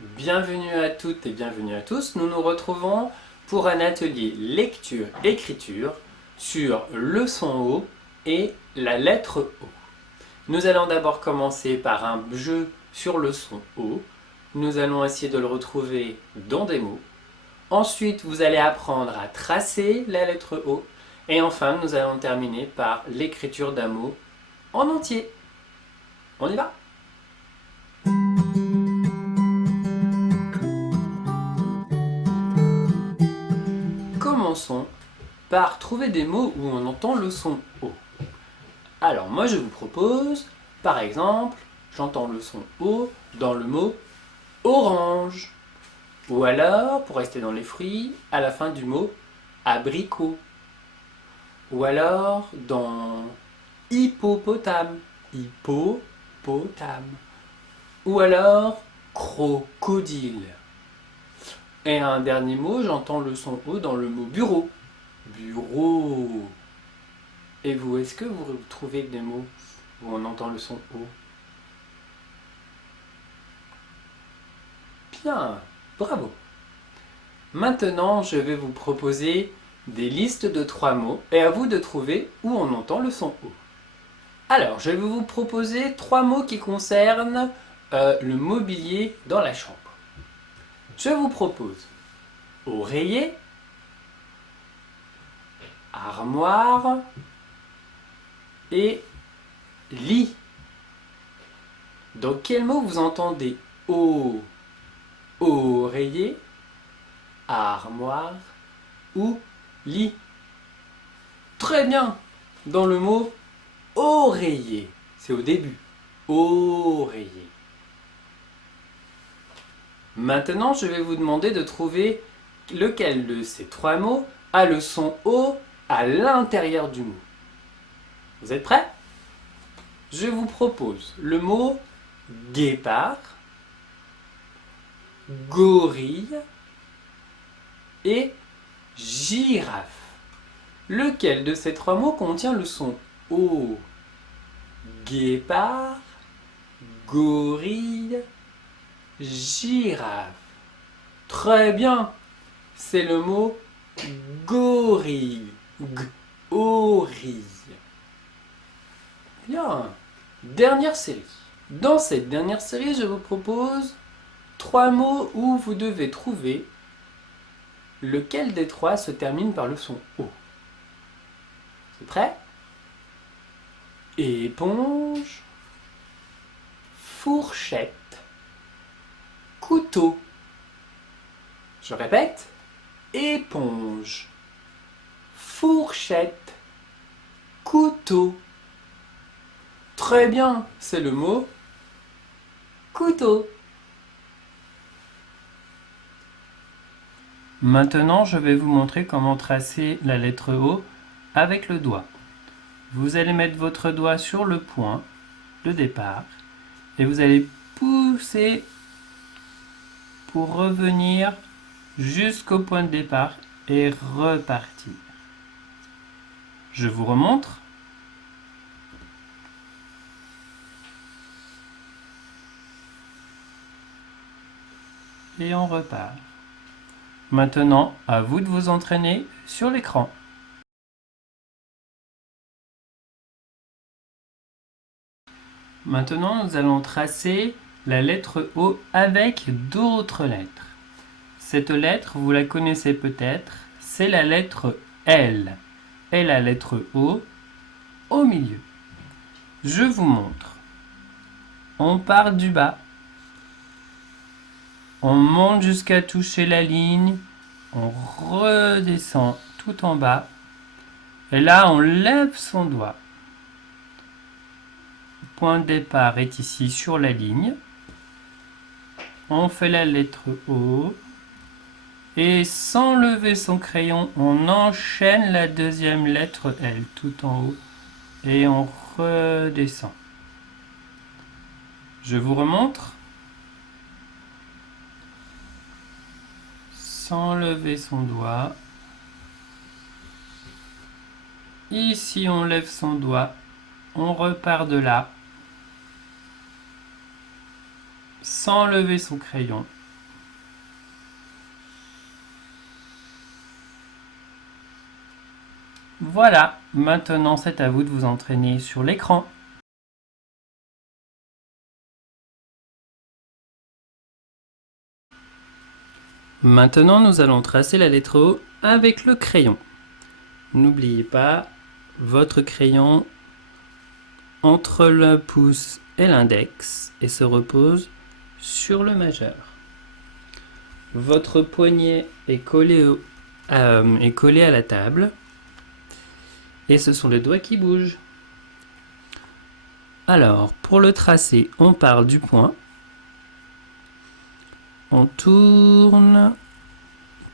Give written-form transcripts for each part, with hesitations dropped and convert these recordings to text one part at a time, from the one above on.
Bienvenue à toutes et bienvenue à tous. Nous nous retrouvons pour un atelier lecture-écriture sur le son O et la lettre O. Nous allons d'abord commencer par un jeu sur le son O. Nous allons essayer de le retrouver dans des mots. Ensuite, vous allez apprendre à tracer la lettre O. Et enfin, nous allons terminer par l'écriture d'un mot en entier. On y va? Commençons par trouver des mots où on entend le son O. Alors moi je vous propose, par exemple, j'entends le son O dans le mot orange. Ou alors, pour rester dans les fruits, à la fin du mot abricot. Ou alors dans hippopotame. Hippopotame. Ou alors crocodile. Et un dernier mot, j'entends le son O dans le mot bureau. Bureau. Et vous, est-ce que vous trouvez des mots où on entend le son O? Bien, bravo. Maintenant, je vais vous proposer des listes de 3 mots et à vous de trouver où on entend le son O. Alors, je vais vous proposer 3 mots qui concernent le mobilier dans la chambre. Je vous propose oreiller, armoire et lit. Dans quel mot vous entendez O? Oreiller, armoire ou lit? Très bien. Dans le mot oreiller, c'est au début. Oreiller. Maintenant, je vais vous demander de trouver lequel de ces 3 mots a le son O à l'intérieur du mot. Vous êtes prêts? Je vous propose le mot guépard, gorille et girafe. Lequel de ces 3 mots contient le son O? Guépard, gorille, girafe. Très bien, c'est le mot gorille. Gorille. Bien. Dernière série. Dans cette dernière série, je vous propose 3 mots où vous devez trouver lequel des 3 se termine par le son O. C'est prêt? Éponge, fourchette, couteau. Je répète, éponge, fourchette, couteau. Très bien, c'est le mot couteau. Maintenant, je vais vous montrer comment tracer la lettre O avec le doigt. Vous allez mettre votre doigt sur le point de départ et vous allez pousser pour revenir jusqu'au point de départ et repartir. Je vous remontre. Et on repart. Maintenant, à vous de vous entraîner sur l'écran. Maintenant, nous allons tracer la lettre O avec d'autres lettres. Cette lettre, vous la connaissez peut-être, c'est la lettre L. Et la lettre O au milieu. Je vous montre. On part du bas. On monte jusqu'à toucher la ligne. On redescend tout en bas. Et là, on lève son doigt. Le point de départ est ici sur la ligne. On fait la lettre O. Et sans lever son crayon, on enchaîne la deuxième lettre L tout en haut. Et on redescend. Je vous remontre. Sans lever son doigt. Ici, on lève son doigt. On repart de là. Sans lever son crayon. Voilà, maintenant c'est à vous de vous entraîner sur l'écran. Maintenant, nous allons tracer la lettre O avec le crayon. N'oubliez pas votre crayon entre le pouce et l'index et se repose sur le majeur. Votre poignet est collé à la table et ce sont les doigts qui bougent. Alors, pour le tracer, on part du point, on tourne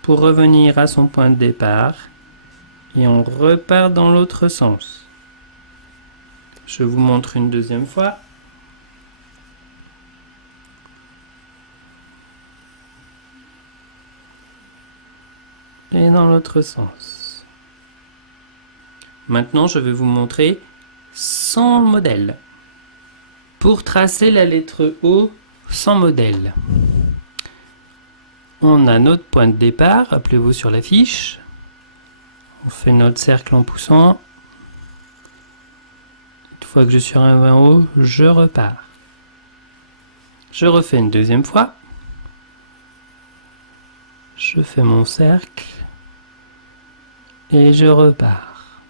pour revenir à son point de départ et on repart dans l'autre sens. Je vous montre une deuxième fois. Et dans l'autre sens. Maintenant, je vais vous montrer sans modèle. Pour tracer la lettre O sans modèle, on a notre point de départ, rappelez-vous sur la fiche. On fait notre cercle en poussant. Une fois que je suis arrivé en haut, je repars. Je refais une deuxième fois. Je fais mon cercle. Et je repars.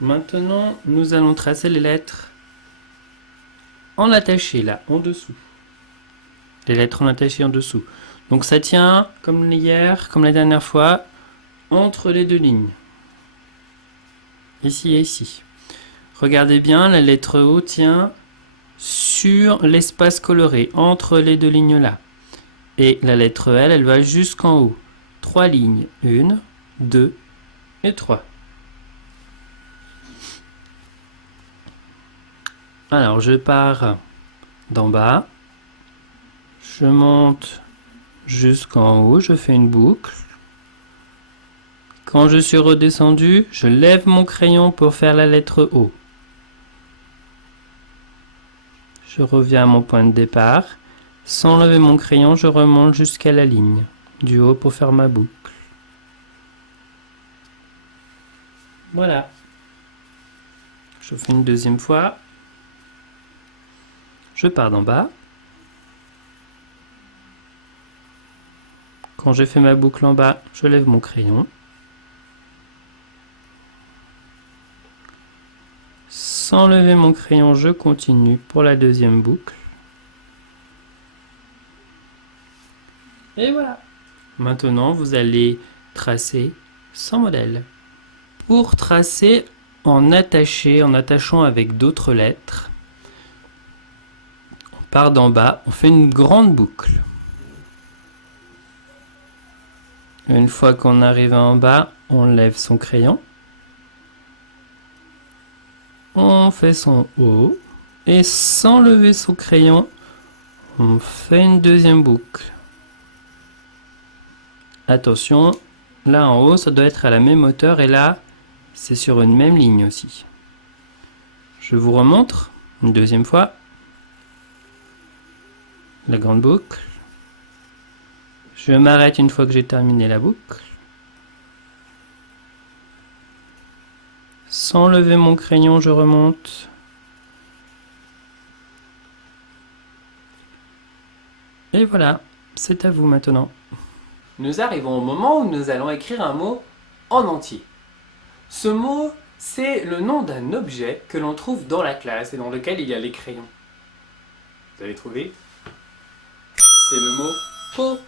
Maintenant, nous allons tracer les lettres en attaché, là, en dessous. Les lettres en attaché en dessous. Donc ça tient, comme hier, comme la dernière fois, entre les deux lignes. Ici et ici. Regardez bien, la lettre O tient sur l'espace coloré, entre les deux lignes là. Et la lettre L, elle va jusqu'en haut. 3 lignes. 1, 2 et 3. Alors, je pars d'en bas. Je monte jusqu'en haut. Je fais une boucle. Quand je suis redescendu, je lève mon crayon pour faire la lettre O. Je reviens à mon point de départ. Sans lever mon crayon, je remonte jusqu'à la ligne du haut pour faire ma boucle. Voilà. Je fais une deuxième fois. Je pars d'en bas. Quand j'ai fait ma boucle en bas, je lève mon crayon. Sans lever mon crayon, je continue pour la deuxième boucle. Et voilà. Maintenant, vous allez tracer sans modèle. Pour tracer en attachant avec d'autres lettres, on part d'en bas, on fait une grande boucle. Une fois qu'on arrive en bas, on lève son crayon. On fait son O. Et sans lever son crayon, on fait une deuxième boucle. Attention, là en haut, ça doit être à la même hauteur et là, c'est sur une même ligne aussi. Je vous remontre une deuxième fois. La grande boucle. Je m'arrête une fois que j'ai terminé la boucle. Sans lever mon crayon, je remonte. Et voilà, c'est à vous maintenant. Nous arrivons au moment où nous allons écrire un mot en entier. Ce mot, c'est le nom d'un objet que l'on trouve dans la classe et dans lequel il y a les crayons. Vous avez trouvé? C'est le mot pot.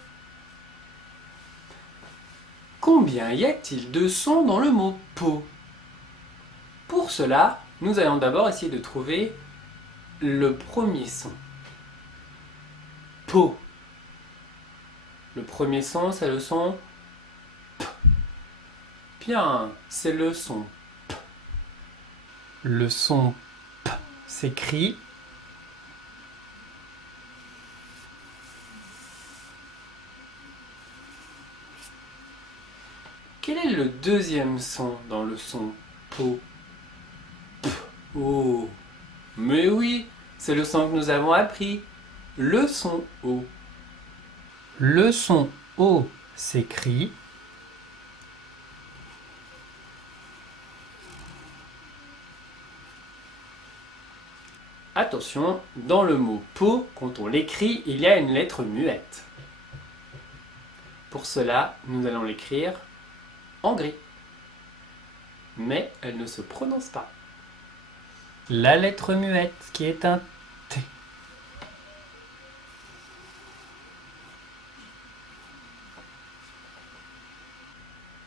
Combien y a-t-il de sons dans le mot pot? Pour cela, nous allons d'abord essayer de trouver le premier son. Pot. Le premier son, c'est le son P. Bien, c'est le son P. Le son P s'écrit Quel est le deuxième son dans le son po? P. Oh, mais oui, c'est le son que nous avons appris, le son O. Le son O s'écrit Attention, dans le mot pot, quand on l'écrit, il y a une lettre muette. Pour cela, nous allons l'écrire en gris. Mais elle ne se prononce pas. La lettre muette qui est un T.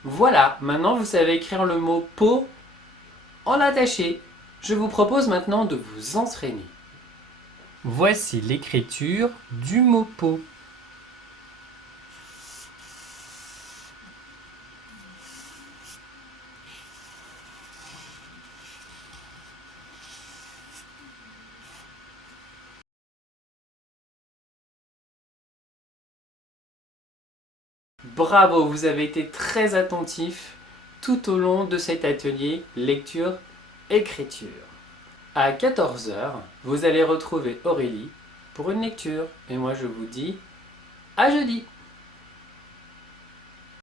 Voilà, maintenant vous savez écrire le mot pot en attaché. Je vous propose maintenant de vous entraîner. Voici l'écriture du mot pot. Bravo, vous avez été très attentif tout au long de cet atelier lecture-écriture. À 14 heures, vous allez retrouver Aurélie pour une lecture. Et moi je vous dis à jeudi!